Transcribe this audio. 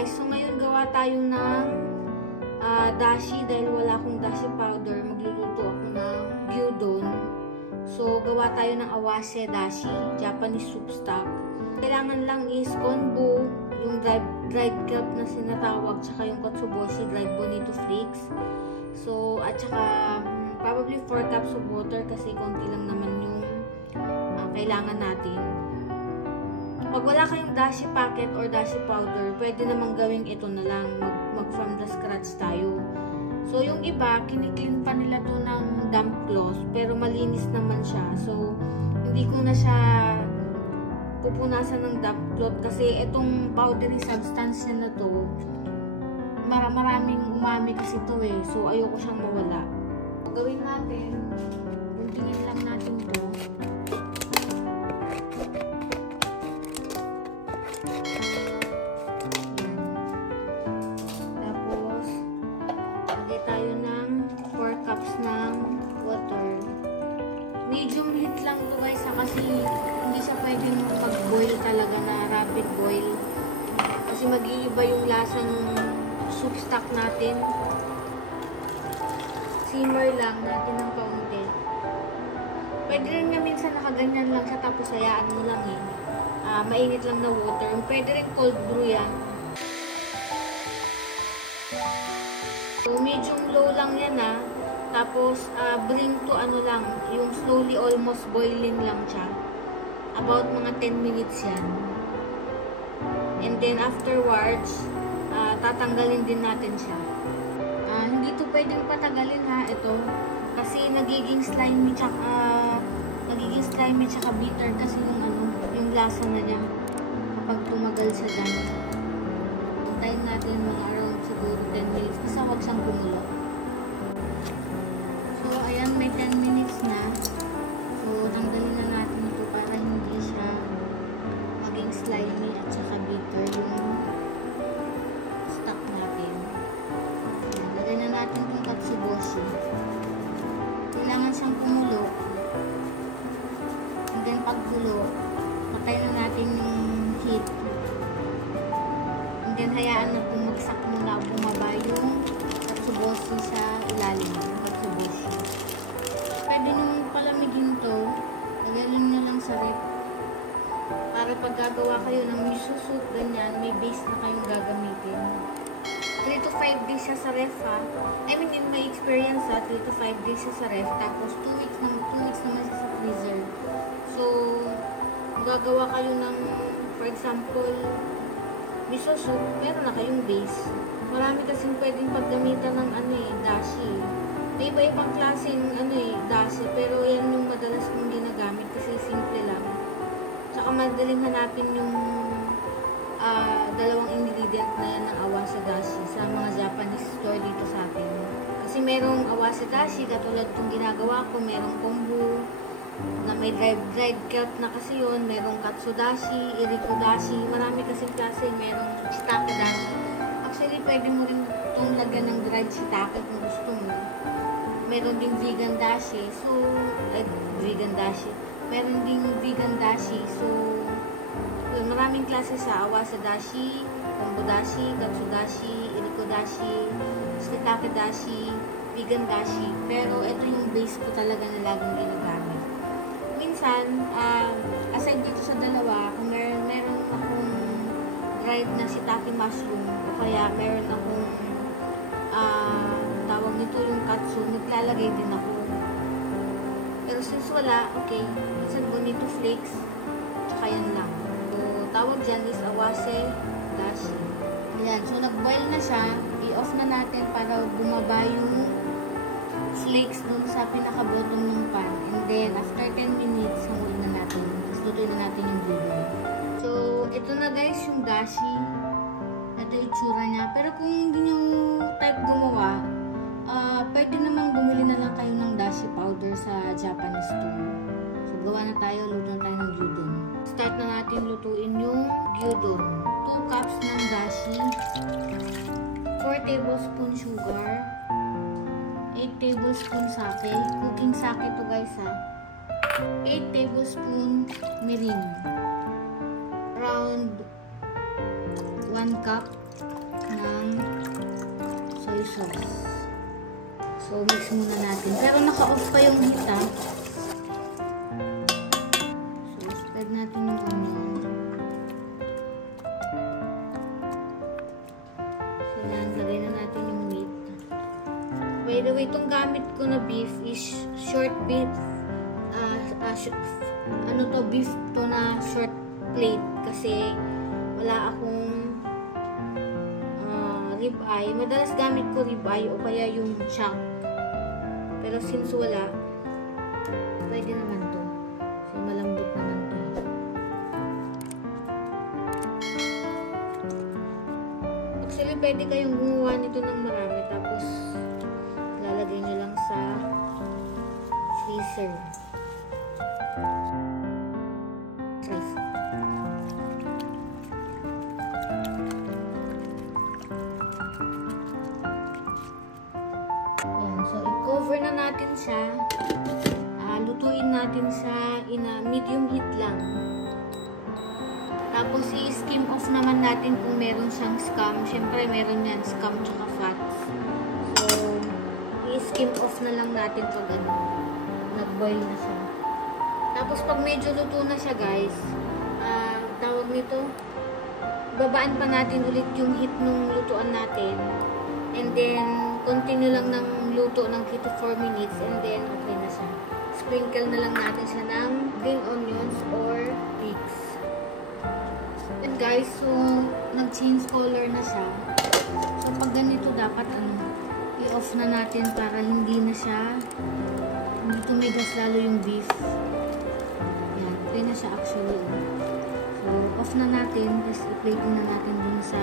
guys, so ngayon gawa tayo ng dashi dahil wala akong dashi powder. Magluluto ako ng gyudon. So gawa tayo ng awase dashi, Japanese soup stock. Kailangan lang is konbu, yung dried kelp na sinatawag, tsaka yung katsuboshi, dried bonito flakes. So at saka probably 4 cups of water kasi konti lang naman yung kailangan natin. Pag wala kayong dashi packet or dashi powder, pwede namang gawing ito na lang, mag from the scratch tayo. So yung iba, kiniklin pa nila to ng damp cloth, pero malinis naman siya. So hindi ko na siya pupunasan ng damp cloth kasi itong powdery substance na to, maraming umami kasi to eh. So ayoko siyang mawala. Gawin natin, guntingin lang natin to. Tayo ng 4 cups ng water. Medium heat lang to guys kasi hindi siya pwedeng mag-boil talaga na rapid boil. Kasi mag-iiba yung lasa ng soup stock natin. Simmer lang natin ng kaunti. Pwede rin nga minsan nakaganyan lang siya tapos hayaan mo lang eh. Mainit lang na water. Pwede rin cold brew yan. So, medium low lang yan Tapos, bring to ano lang, yung slowly almost boiling lang siya. About mga 10 minutes yan. And then, afterwards, tatanggalin din natin siya. Hindi to pwedeng patagalin ito. Kasi nagiging slimy tsaka bitter kasi yung lasa na niya kapag tumagal siya dyan. Hintayin natin mga around siguro 10 minutes kasi huwag siyang kumulo. So, ayan, may 10 minutes na. So, tanggalin na natin ito para hindi siya maging slimy at saka bitter yung stock natin. Ayan, lagay na natin itong katsuboshi. Kailangan siyang kumulo. And then, pagkulo, patay na natin yung heat. And then, hayaan na bumagsak muna, bumaba yung katsuboshi sa ilalim ng katsuboshi. Pwede nyo palamigin to. Lagyan nyo lang sa ref. Para pag gagawa kayo ng miso soup, ganyan, may base na kayong gagamitin. 3 to 5 days siya sa ref I mean, in my experience 3 to 5 days siya sa ref. Tapos 2 weeks naman siya sa freezer. So, gagawa kayo ng, for example, miso soup, meron na kayong base. Marami kasing pwedeng paggamitan ng dashi. May iba-ibang klaseng dashi, pero yan yung madalas kong ginagamit kasi simple lang. Tsaka madaling hanapin yung dalawang ingredient na yan ng awase dashi sa mga Japanese store dito sa atin. Kasi merong awase dashi, katulad itong ginagawa ko, merong kombu, na may dried kelp na kasi yun, merong katsudashi, irikodashi, marami kasing klase, merong shiitake dashi. Actually, pwede mo rin itong lagyan ng dried shiitake kung gusto mo. Meron ding vegan dashi, so, meron ding vegan dashi, so, yun, maraming klase sa awase dashi, kombu dashi, katsudashi, irikodashi, shiitake dashi, vegan dashi, pero ito yung base ko talaga na laging ginagamit. Minsan, aside dito sa dalawa, kung meron akong dried na shiitake mushroom, o kaya meron akong tawag nito yung katsu, naglalagay din ako. Pero since wala, okay, minsan bonito flakes, tsaka yan lang. So, tawag dyan is awase dashi. Ayan, so nag-boil na siya, i-off na natin para bumaba yung flakes dun sa pinaka-bottom ng pan. And then, after 10 minutes, hanguin na natin. Tapos lutuin na natin yung gyudon. So, ito na guys, yung dashi. Ito yung itsura niya. Pero kung hindi nyo type gumawa, pwede namang bumili na lang kayo ng dashi powder sa Japanese store. So, gawa na tayo, luto na tayo ng gyudon. Start na natin lutuin yung gyudon. 2 cups ng dashi, 4 tablespoon sugar, 8 tablespoon sake. Cooking sake to guys 8 tablespoon mirin. Around 1 cup ng soy sauce. So, mix muna natin. Pero naka-off pa yung heat, ha? So, spread natin yung onion. So, yan. Lagay na natin yung meat. By the way, itong gamit ko na beef is short beef. Beef to na short plate. Kasi, wala akong ribeye. Madalas gamit ko ribeye o kaya yung chunk. Pero since wala, pwede naman to. Kasi malambot naman to. Actually, pwede kayong gumawa nito ng marami. Tapos, lalagay nyo lang sa freezer. So, i-cover na natin siya. Lutuin natin sa medium heat lang. Tapos, i-skim off naman natin kung meron siyang scum. Siyempre, meron yan, scum tsaka fats. So, i-skim off na lang natin pag nag-boil na siya. Tapos, pag medyo luto na siya, guys, tawag nito, babaan pa natin ulit yung heat nung lutuan natin. And then, continue lang ng luto ng 3 to 4 minutes and then okay na siya. Sprinkle na lang natin siya ng green onions or leeks. And guys, so nag-change color na siya. So pag ganito dapat i-off na natin para hindi na siya tumigas lalo yung beef. Yan, okay na siya actually. So off na natin, tapos i-plate na natin dun sa